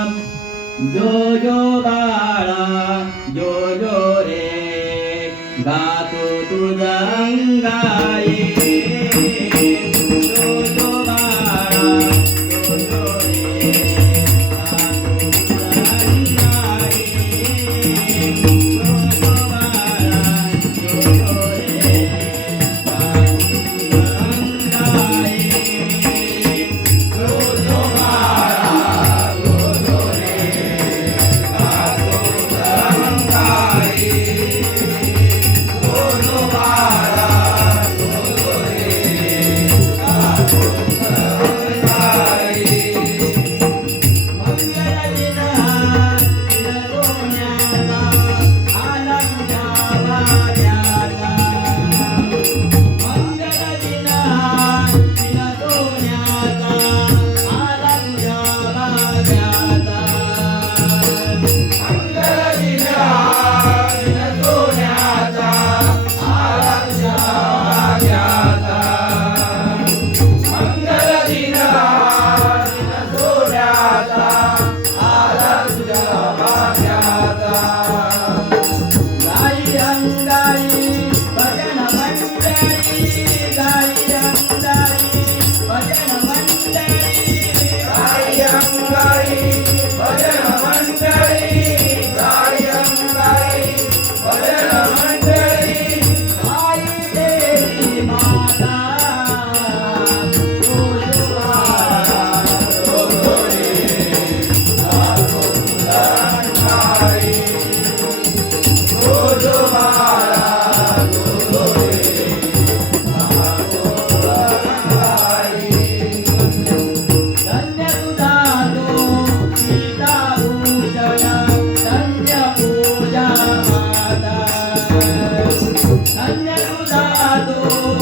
રામ જોજો બાળા જોજો રે. ગાતો તુજંગા Yeah. Oh.